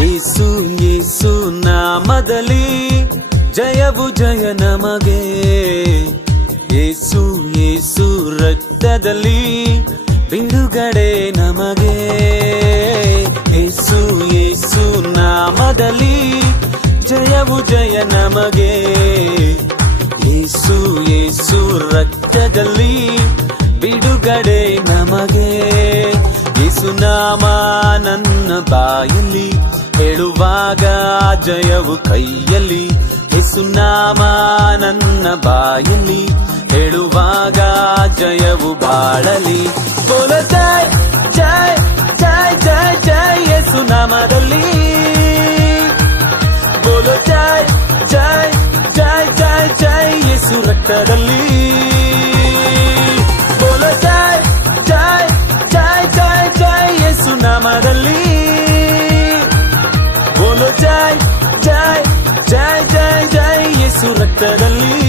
ಯೇಸು ಯೇಸು ನಾಮದಲ್ಲಿ ಜಯವು ಜಯ ನಮಗೆ. ಯೇಸು ಯೇಸು ರಕ್ತದಲ್ಲಿ ಬಿಡುಗಡೆ ನಮಗೆ. ಯೇಸು ಯೇಸು ನಾಮದಲ್ಲಿ ಜಯವು ಜಯ ನಮಗೆ. ಯೇಸು ಯೇಸು ರಕ್ತದಲ್ಲಿ ಬಿಡುಗಡೆ ನಮಗೆ. ಯೇಸು ನಾಮ ನನ್ನ ಬಾಯಲ್ಲಿ ಹೇಳುವಾಗ ಜಯವು ಕೈಯಲ್ಲಿ. ಯೇಸು ನಾಮ ನನ್ನ ಬಾಯಲ್ಲಿ ಹೇಳುವಾಗ ಜಯವು ಬಾಳಲಿ. ಬೋಲ ಜೈ ಜೈ ಜೈ ಜೈ ಜೈ ಯೇಸು ನಾಮದಲ್ಲಿ. ಬೋಲೋ ಜೈ ಜೈ ಜೈ ಜೈ ಜೈ ಯೇಸು ರಕ್ತದಲ್ಲಿ. ಬೋಲೋ ಜೈ ಜೈ ಜೈ ಜೈ ಜೈ ಯೇಸು ನಾಮದಲ್ಲಿ. ಬೋಲೋ ಜೈ ಜೈ ಜೈ ಜೈ ಜೈ ಯೇಸು ರಕ್ತದಲ್ಲಿ.